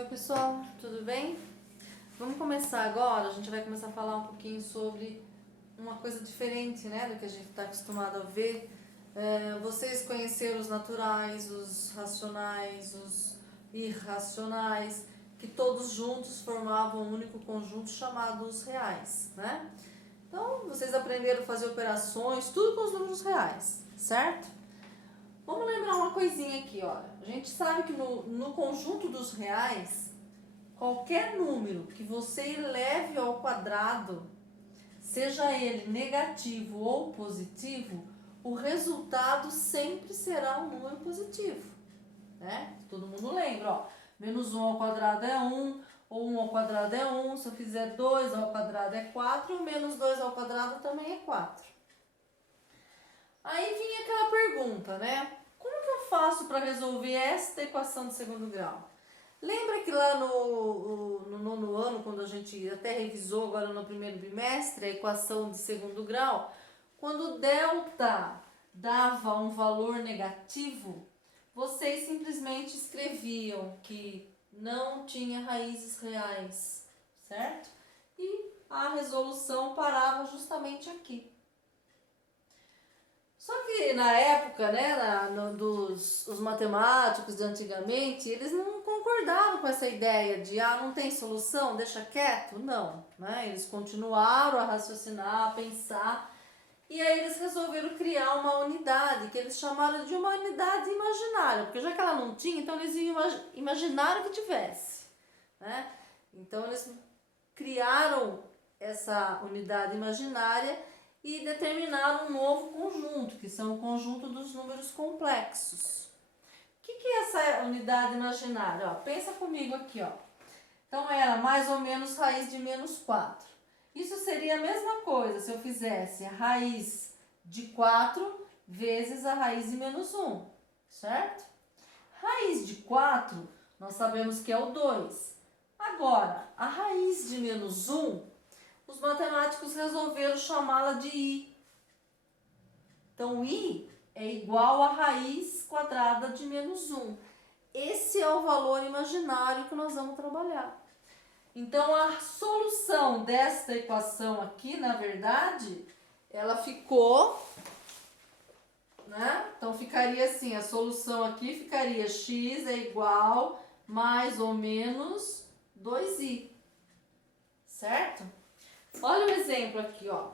Oi pessoal, tudo bem? Vamos começar agora, a gente vai começar a falar um pouquinho sobre uma coisa diferente, né, do que a gente está acostumado a ver. Vocês conheceram os naturais, os racionais, os irracionais, que todos juntos formavam um único conjunto chamado os reais, né? Então, vocês aprenderam a fazer operações, tudo com os números reais, certo? Vamos lembrar uma coisinha aqui, olha. A gente sabe que no conjunto dos reais, qualquer número que você eleve ao quadrado, seja ele negativo ou positivo, o resultado sempre será um número positivo, né? Todo mundo lembra, ó. Menos 1 ao quadrado é 1, ou 1 ao quadrado é 1, se eu fizer 2 ao quadrado é 4, e o menos 2 ao quadrado também é 4. Aí vinha aquela pergunta, né? Como que eu faço para resolver esta equação de segundo grau? Lembra que lá no nono ano, quando a gente até revisou agora no primeiro bimestre, a equação de segundo grau, quando delta dava um valor negativo, vocês simplesmente escreviam que não tinha raízes reais, certo? E a resolução parava justamente aqui. Só que na época, né, os matemáticos de antigamente, eles não concordavam com essa ideia de, não tem solução, deixa quieto. Não, né? Eles continuaram a raciocinar, a pensar, e aí eles resolveram criar uma unidade, que eles chamaram de uma unidade imaginária, porque já que ela não tinha, então eles iam imaginar que tivesse, né? Então eles criaram essa unidade imaginária e determinaram um novo conjunto, que são o conjunto dos números complexos. O que é essa unidade imaginária? Ó, pensa comigo aqui, ó. Então era mais ou menos raiz de menos 4. Isso seria a mesma coisa se eu fizesse a raiz de 4 vezes a raiz de menos 1, certo? Raiz de 4, nós sabemos que é o 2. Agora, a raiz de menos 1, os matemáticos resolveram chamá-la de i. Então, i é igual à raiz quadrada de menos 1. Esse é o valor imaginário que nós vamos trabalhar. Então, a solução desta equação aqui, na verdade, ela ficou, né? Então, ficaria assim, a solução aqui ficaria x é igual mais ou menos 2i, certo? Olha o exemplo aqui, ó.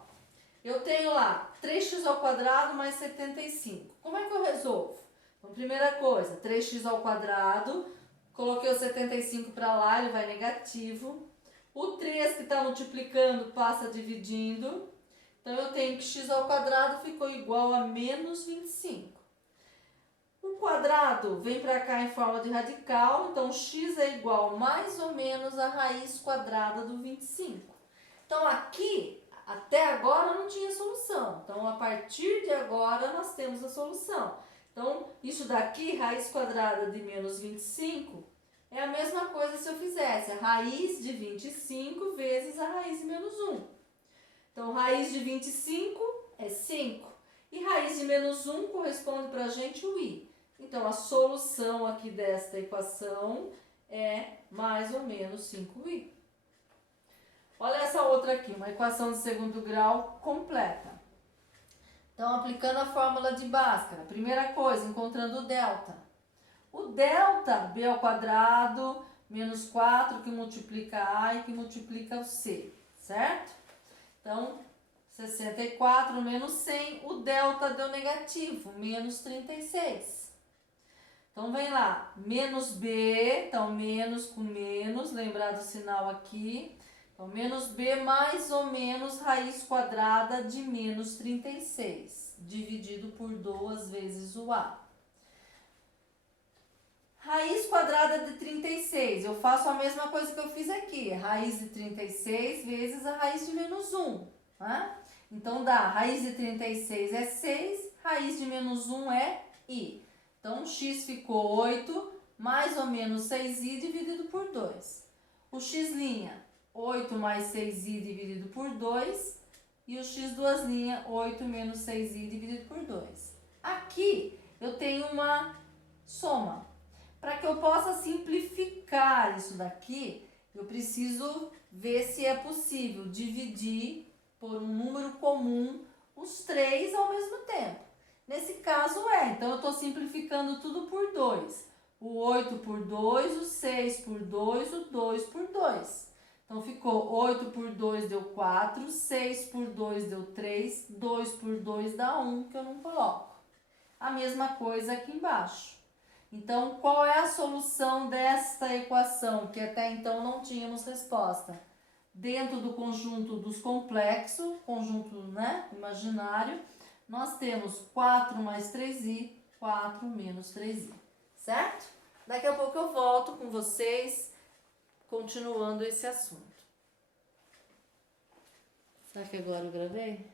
Eu tenho lá 3x ao quadrado mais 75. Como é que eu resolvo? Então, primeira coisa, 3x ao quadrado, coloquei o 75 para lá, ele vai negativo. O 3 que está multiplicando passa dividindo. Então, eu tenho que x ao quadrado ficou igual a menos 25. O quadrado vem para cá em forma de radical, então x é igual mais ou menos a raiz quadrada do 25. Então, aqui, até agora não tinha solução. Então, a partir de agora, nós temos a solução. Então, isso daqui, raiz quadrada de menos 25, é a mesma coisa se eu fizesse a raiz de 25 vezes a raiz de menos 1. Então, raiz de 25 é 5. E raiz de menos 1 corresponde para a gente o i. Então, a solução aqui desta equação é mais ou menos 5i. Olha essa outra aqui, uma equação de segundo grau completa. Então, aplicando a fórmula de Bhaskara, primeira coisa, encontrando o delta. O delta, b ao quadrado, menos 4, que multiplica a e que multiplica o c, certo? Então, 64 menos 100, o delta deu negativo, menos 36. Então, vem lá, menos b, então menos com menos, lembrar do sinal aqui. Então, menos b mais ou menos raiz quadrada de menos 36, dividido por 2 vezes o a. Raiz quadrada de 36, eu faço a mesma coisa que eu fiz aqui, raiz de 36 vezes a raiz de menos 1. Né? Então, dá, raiz de 36 é 6, raiz de menos 1 é i. Então, x ficou 8, mais ou menos 6i dividido por 2. O x', 8 mais 6i dividido por 2. E o x duas linhas, 8 menos 6i dividido por 2. Aqui, eu tenho uma soma. Para que eu possa simplificar isso daqui, eu preciso ver se é possível dividir por um número comum os 3 ao mesmo tempo. Nesse caso então eu estou simplificando tudo por 2. O 8 por 2, o 6 por 2, o 2 por 2. Então ficou 8 por 2 deu 4, 6 por 2 deu 3, 2 por 2 dá 1, que eu não coloco. A mesma coisa aqui embaixo. Então, qual é a solução desta equação, que até então não tínhamos resposta? Dentro do conjunto dos complexos, conjunto, né, imaginário, nós temos 4 mais 3i, 4 menos 3i, certo? Daqui a pouco eu volto com vocês, continuando esse assunto. Será que agora eu gravei?